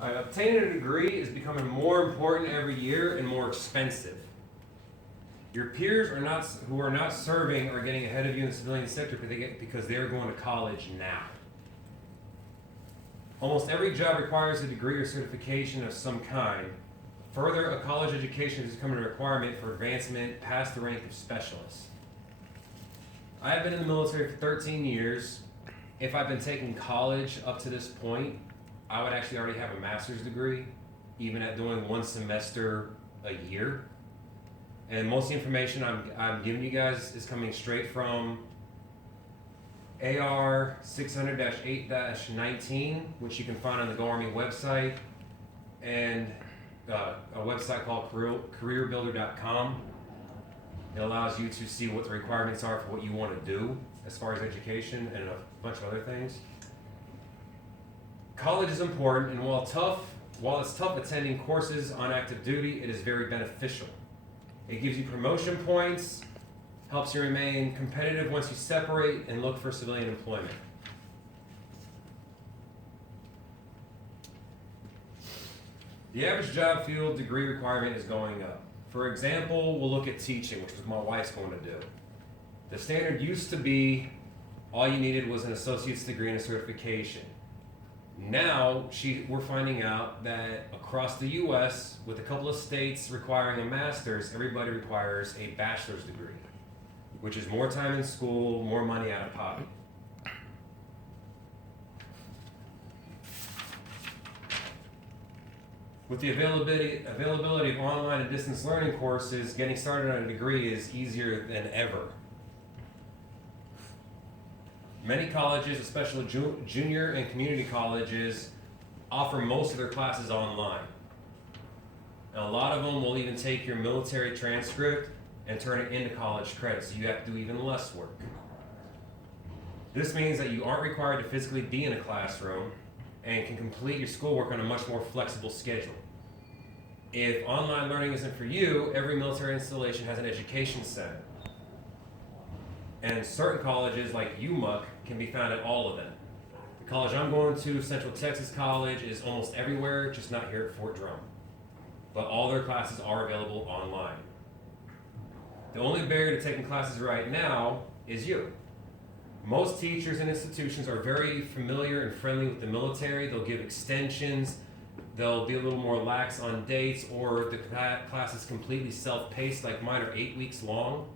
Obtaining a degree is becoming more important every year and more expensive. Your peers who are not serving are getting ahead of you in the civilian sector because they're going to college now. Almost every job requires a degree or certification of some kind. Further, a college education is becoming a requirement for advancement past the rank of specialist. I have been in the military for 13 years. If I've been taking college up to this point, I would actually already have a master's degree, even at doing one semester a year. And most of the information I'm giving you guys is coming straight from AR 600-8-19, which you can find on the Go Army website, and a website called careerbuilder.com. It allows you to see what the requirements are for what you want to do as far as education and a bunch of other things. College is important, and while it's tough attending courses on active duty, it is very beneficial. It gives you promotion points, helps you remain competitive once you separate and look for civilian employment. The average job field degree requirement is going up. For example, we'll look at teaching, which is what my wife's going to do. The standard used to be all you needed was an associate's degree and a certification. Now, we're finding out that across the U.S., with a couple of states requiring a master's, everybody requires a bachelor's degree, which is more time in school, more money out of pocket. With the availability of online and distance learning courses, getting started on a degree is easier than ever. Many colleges, especially junior and community colleges, offer most of their classes online. And a lot of them will even take your military transcript and turn it into college credits, so you have to do even less work. This means that you aren't required to physically be in a classroom and can complete your schoolwork on a much more flexible schedule. If online learning isn't for you, every military installation has an education center. And certain colleges like UMUC can be found at all of them. The college I'm going to, Central Texas College, is almost everywhere, just not here at Fort Drum. But all their classes are available online. The only barrier to taking classes right now is you. Most teachers and institutions are very familiar and friendly with the military. They'll give extensions, they'll be a little more lax on dates, or the class is completely self-paced, like mine are 8 weeks long.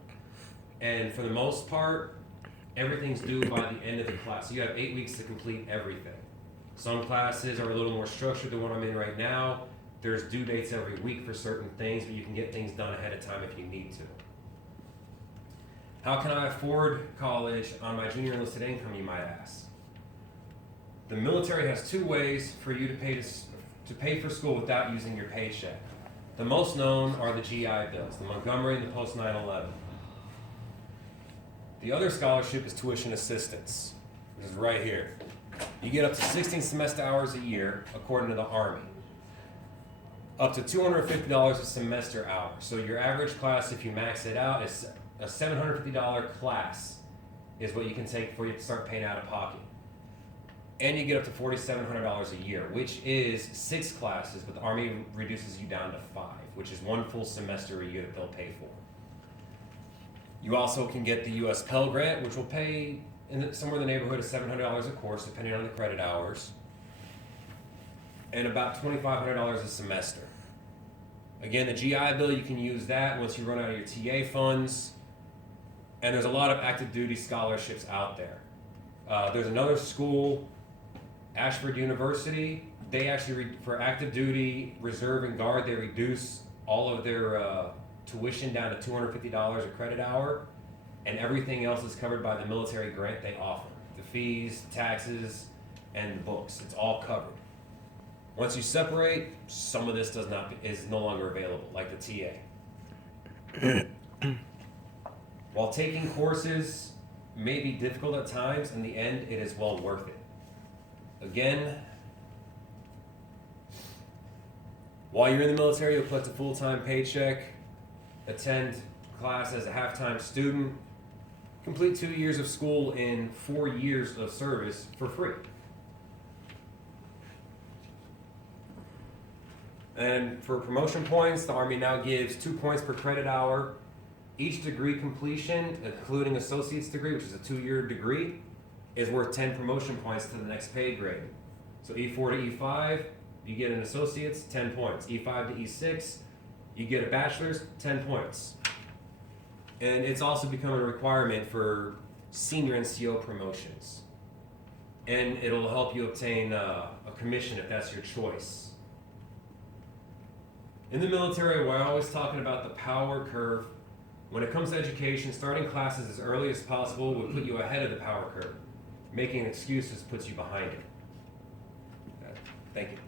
And for the most part, everything's due by the end of the class. So you have 8 weeks to complete everything. Some classes are a little more structured than what I'm in right now. There's due dates every week for certain things, but you can get things done ahead of time if you need to. How can I afford college on my junior enlisted income, you might ask? The military has two ways for you to pay for school without using your paycheck. The most known are the GI Bills, the Montgomery and the post 9/11. The other scholarship is tuition assistance, which is right here. You get up to 16 semester hours a year, according to the Army. Up to $250 a semester hour. So your average class, if you max it out, is a $750 class is what you can take before you have to start paying out of pocket. And you get up to $4,700 a year, which is 6 classes, but the Army reduces you down to 5, which is 1 full semester a year that they'll pay for. You also can get the U.S. Pell Grant, which will pay somewhere in the neighborhood of $700 a course, depending on the credit hours, and about $2,500 a semester. Again, the GI Bill, you can use that once you run out of your TA funds, and there's a lot of active duty scholarships out there. There's another school, Ashford University. They actually, for active duty, reserve, and guard, they reduce all of their tuition down to $250 a credit hour, and everything else is covered by the military grant they offer. The fees, taxes, and the books, it's all covered. Once you separate, some of this is no longer available, like the TA. While taking courses may be difficult at times, in the end, it is well worth it. Again, while you're in the military, you'll collect a full-time paycheck, attend class as a half-time student, complete 2 years of school in 4 years of service for free. And for promotion points, the Army now gives 2 points per credit hour. Each degree completion, including associate's degree, which is a 2-year degree, is worth 10 promotion points to the next pay grade. So E4 to E5, you get an associate's, 10 points. E5 to E6, you get a bachelor's, 10 points. And it's also become a requirement for senior NCO promotions. And it'll help you obtain a commission if that's your choice. In the military, we're always talking about the power curve. When it comes to education, starting classes as early as possible will put you ahead of the power curve. Making excuses puts you behind it. Thank you.